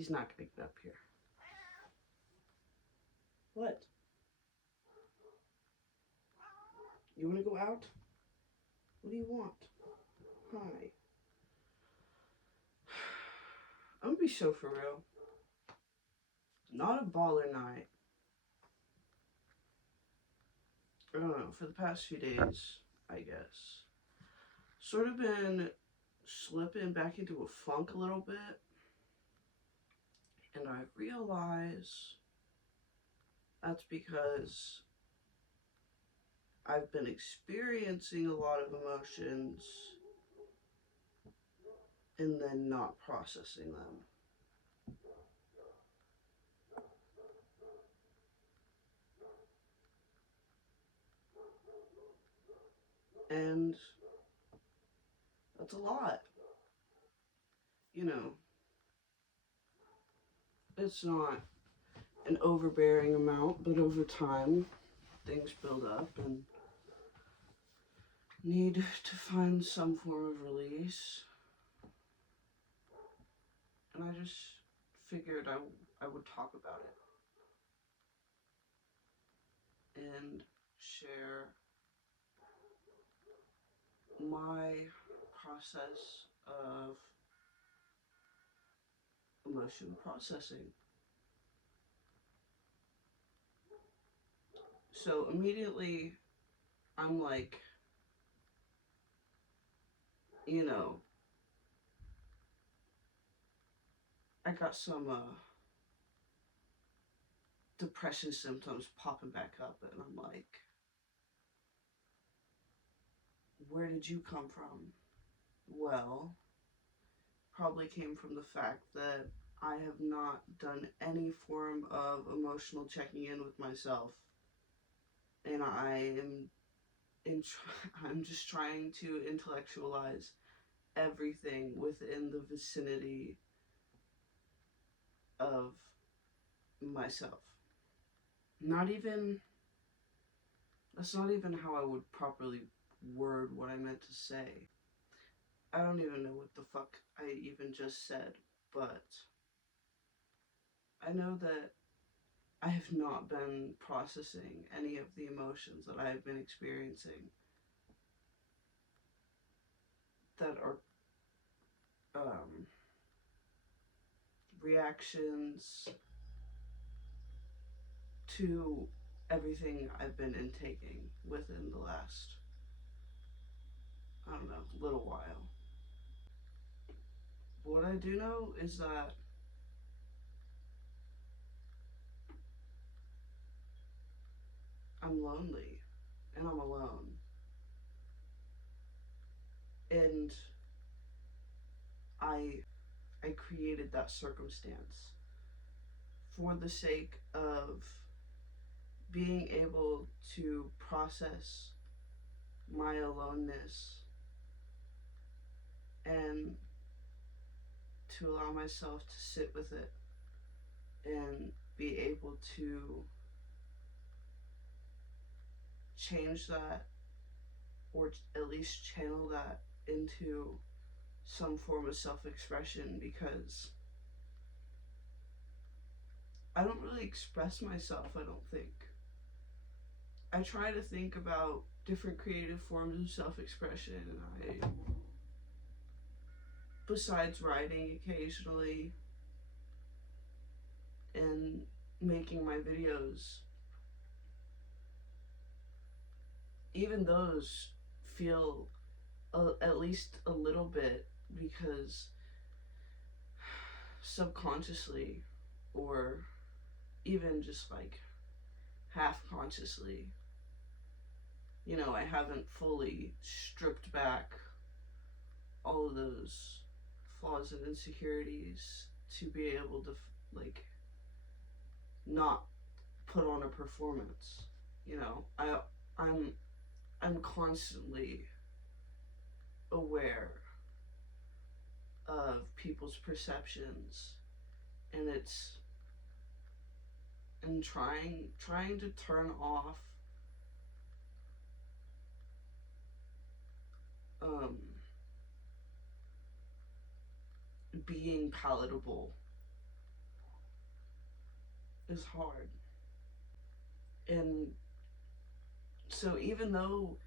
She's not gonna get up here. What? You wanna go out? What do you want? Hi. I'm gonna be so for real. Not a baller night. I don't know, for the past few days, I guess. Sort of been slipping back into a funk a little bit. And I realize that's because I've been experiencing a lot of emotions and then not processing them. And that's a lot. You know, it's not an overbearing amount, but over time, things build up and need to find some form of release. And I just figured I would talk about it and share my process of emotion processing. So immediately, I'm like, you know, I got some depression symptoms popping back up, and I'm like, where did you come from? Well, probably came from the fact that I have not done any form of emotional checking in with myself, and I'm just trying to intellectualize everything within the vicinity of myself. Not even, that's not even how I would properly word what I meant to say. I don't even know what the fuck I even just said, but I know that I have not been processing any of the emotions that I have been experiencing that are reactions to everything I've been intaking within the last, I don't know, little while. But what I do know is that I'm lonely and I'm alone. And I I created that circumstance for the sake of being able to process my aloneness and to allow myself to sit with it and be able to change that or at least channel that into some form of self-expression, because I don't really express myself, I don't think. I try to think about different creative forms of self-expression. Besides writing occasionally and making my videos, even those feel at least a little bit, because subconsciously or even just like half consciously, you know, I haven't fully stripped back all of those flaws and insecurities to be able to like not put on a performance. You know, I'm constantly aware of people's perceptions, and it's and trying to turn off being palatable is hard. And so even though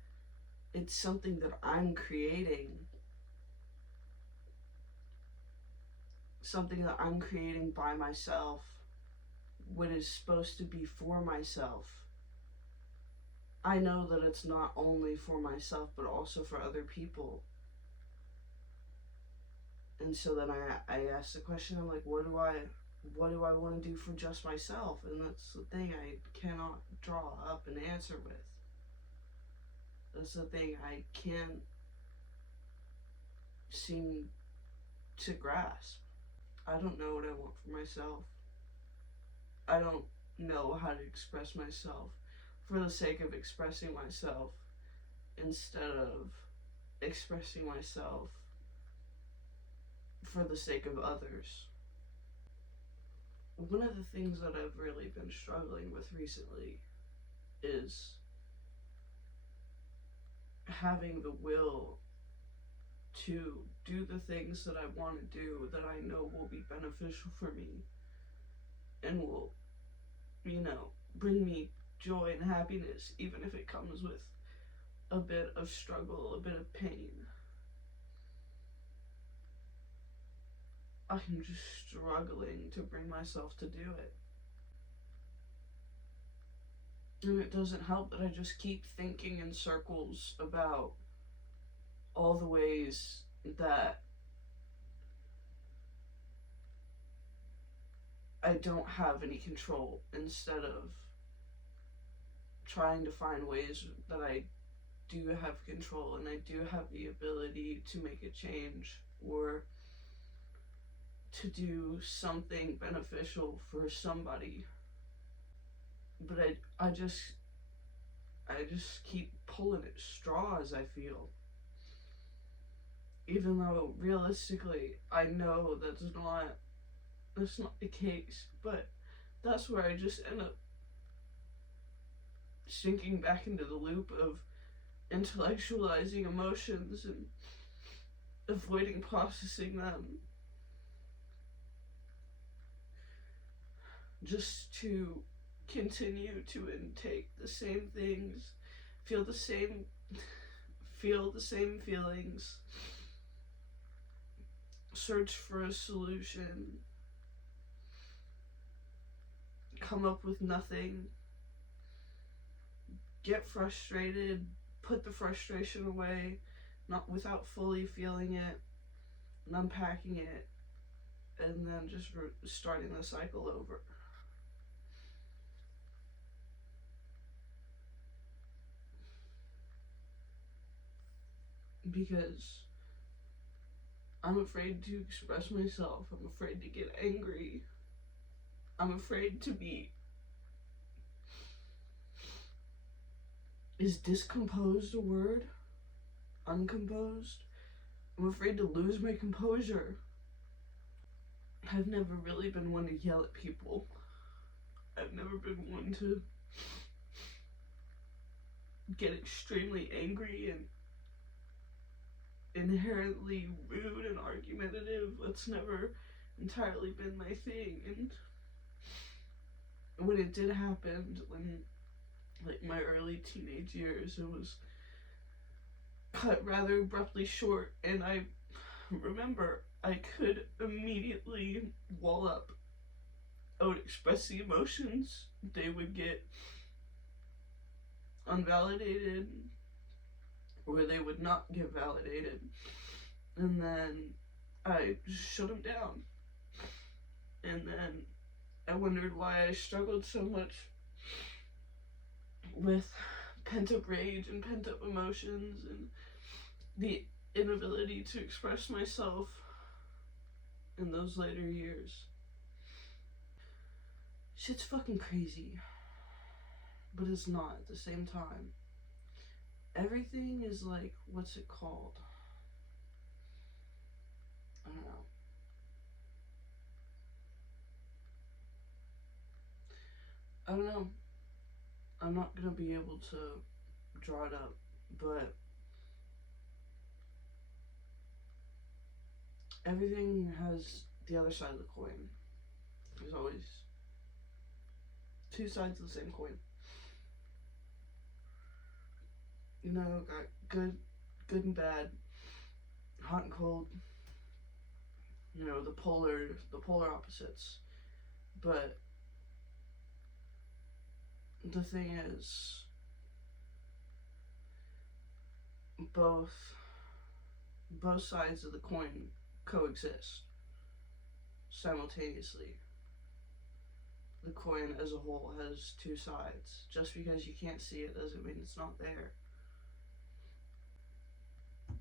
it's something that I'm creating, something that I'm creating by myself, what is supposed to be for myself, I know that it's not only for myself but also for other people. And so then I ask the question, I'm like, what do I want to do for just myself? And that's the thing I cannot draw up an answer with. That's the thing I can't seem to grasp. I don't know what I want for myself. I don't know how to express myself for the sake of expressing myself instead of expressing myself for the sake of others. One of the things that I've really been struggling with recently is having the will to do the things that I want to do that I know will be beneficial for me and will, bring me joy and happiness, even if it comes with a bit of struggle, a bit of pain. I'm just struggling to bring myself to do it. And it doesn't help that I just keep thinking in circles about all the ways that I don't have any control, instead of trying to find ways that I do have control and I do have the ability to make a change or to do something beneficial for somebody. But I just keep pulling at straws, I feel. Even though realistically I know that's not the case, but that's where I just end up sinking back into the loop of intellectualizing emotions and avoiding processing them, just to continue to intake the same things, feel the same feelings, search for a solution, come up with nothing, get frustrated, put the frustration away, not without fully feeling it and unpacking it, and then just starting the cycle over. Because I'm afraid to express myself. I'm afraid to get angry. I'm afraid to be. Is discomposed a word? Uncomposed? I'm afraid to lose my composure. I've never really been one to yell at people. I've never been one to get extremely angry and inherently rude and argumentative. That's never entirely been my thing. And when it did happen, when my early teenage years, it was cut rather abruptly short, and I remember I could immediately wall up. I would express the emotions, they would get unvalidated, or they would not get validated, and then I just shut them down. And then I wondered why I struggled so much with pent-up rage and pent-up emotions and the inability to express myself in those later years. Shit's fucking crazy, but it's not at the same time. Everything is like, what's it called? I don't know. I don't know. I'm not gonna be able to draw it up, but everything has the other side of the coin. There's always Two sides of the same coin. You know, got good and bad, hot and cold. You know, the polar opposites. But the thing is, both sides of the coin coexist simultaneously. The coin as a whole has two sides. Just because you can't see it doesn't mean it's not there.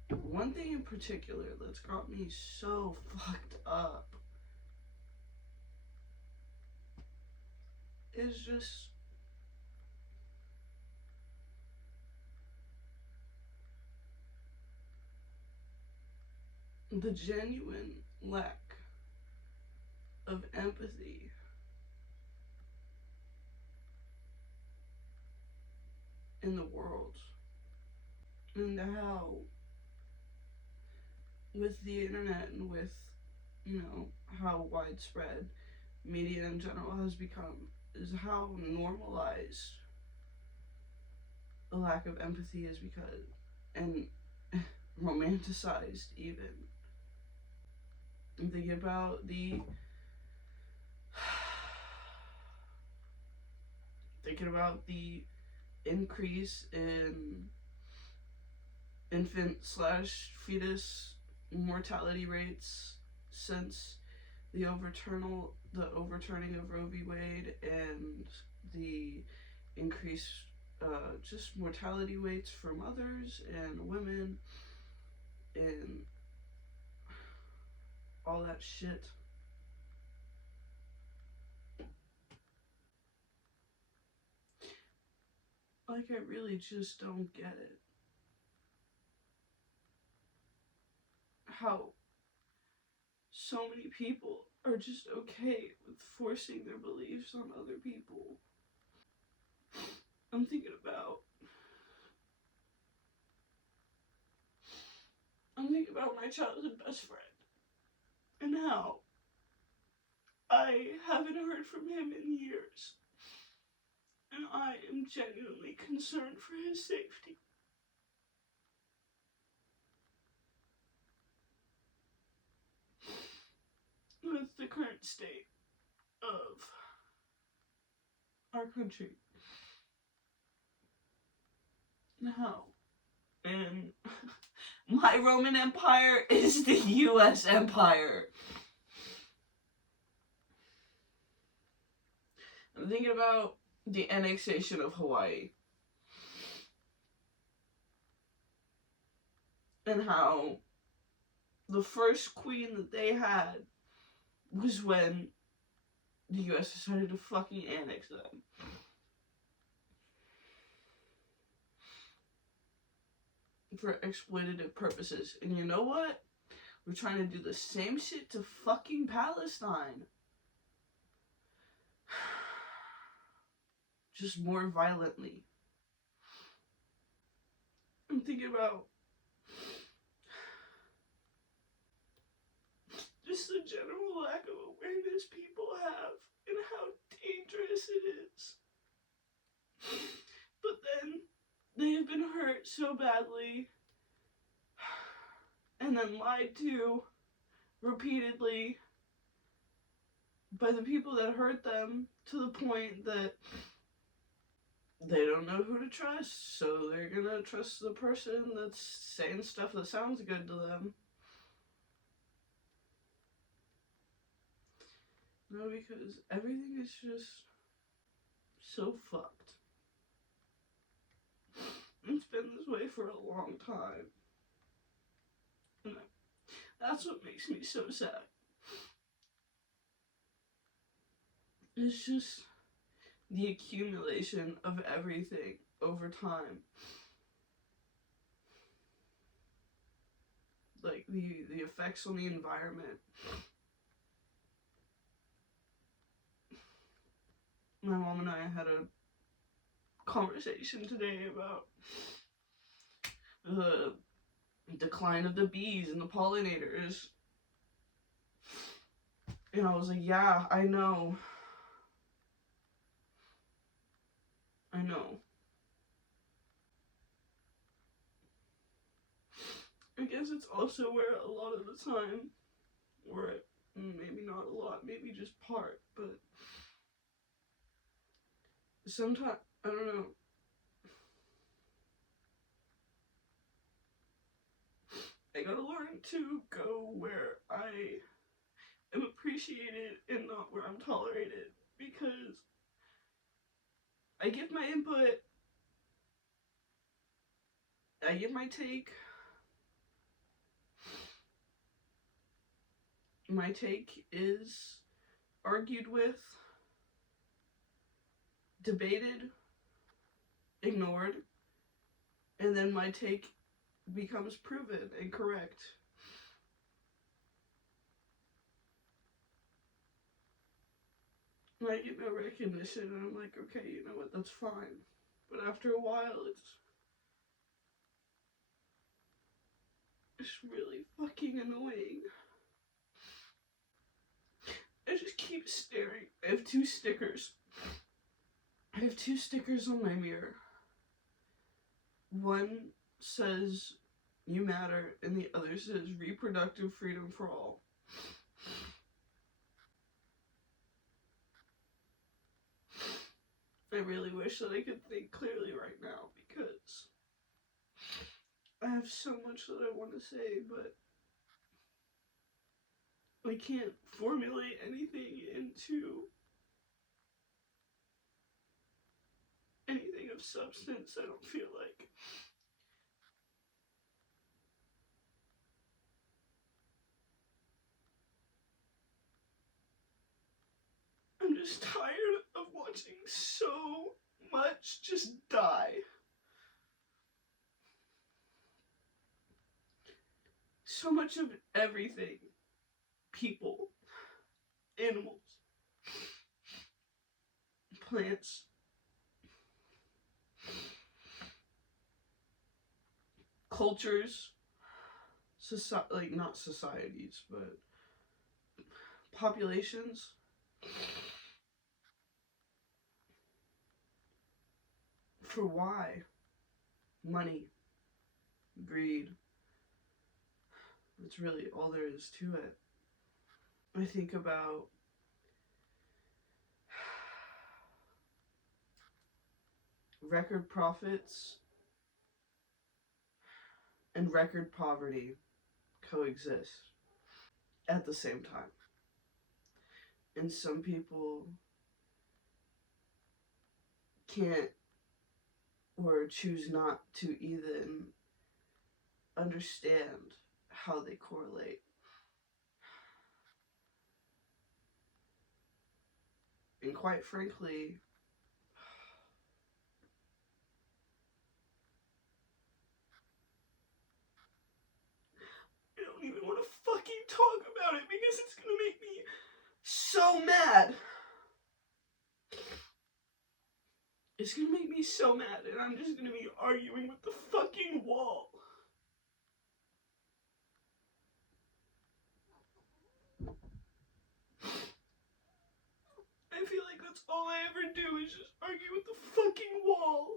One thing in particular that's got me so fucked up is just the genuine lack of empathy in the world. And how, with the internet and with, you know, how widespread media in general has become, is how normalized a lack of empathy is become, and romanticized even. And think about the increase in infant / fetus mortality rates since the overturning of Roe v. Wade, and the increased just mortality rates for mothers and women and all that shit. Like, I really just don't get it. How so many people are just okay with forcing their beliefs on other people. I'm thinking about my childhood best friend and how I haven't heard from him in years. And I am genuinely concerned for his safety. With the current state of our country. How? And my Roman Empire is the US Empire. I'm thinking about the annexation of Hawaii. And how the first queen that they had was when the US decided to fucking annex them. For exploitative purposes. And you know what? We're trying to do the same shit to fucking Palestine. Just more violently. I'm thinking about just the general lack of awareness people have and how dangerous it is. But then they have been hurt so badly and then lied to repeatedly by the people that hurt them, to the point that they don't know who to trust, so they're gonna trust the person that's saying stuff that sounds good to them. No, because everything is just so fucked. It's been this way for a long time. And that's what makes me so sad. It's just the accumulation of everything over time. Like the effects on the environment. My mom and I had a conversation today about the decline of the bees and the pollinators. And I was like, yeah, I know. know. I guess it's also where a lot of the time, or maybe not a lot, maybe just part, but sometimes, I don't know. I gotta learn to go where I am appreciated and not where I'm tolerated, because I give my input, I give my take. My take is argued with, debated, ignored, and then my take becomes proven and correct. And I get no recognition, and I'm like, okay, you know what, that's fine. But after a while, it's really fucking annoying. I just keep staring. I have two stickers. On my mirror. One says, "You matter," and the other says, "Reproductive freedom for all." I really wish that I could think clearly right now, because I have so much that I want to say, but I can't formulate anything into anything of substance, I don't feel like. I'm just tired of watching so much just die. So much of everything. People, animals, plants, cultures, like not societies, but populations. For why? Money, greed. That's really all there is to it. I think about record profits and record poverty coexist at the same time. And some people can't or choose not to even understand how they correlate. And quite frankly, I don't even want to fucking talk about it, because it's gonna make me so mad. It's gonna make me so mad, and I'm just gonna be arguing with the fucking wall. I feel like that's all I ever do, is just argue with the fucking wall.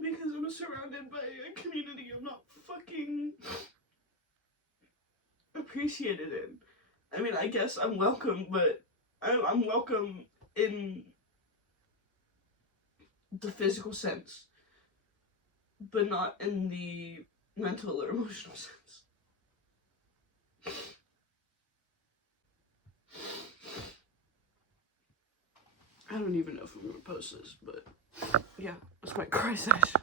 Because I'm surrounded by a community I'm not fucking appreciated in. I mean, I guess I'm welcome, but I'm welcome in the physical sense, but not in the mental or emotional sense. I don't even know if I'm gonna post this, but yeah, that's my cry sesh.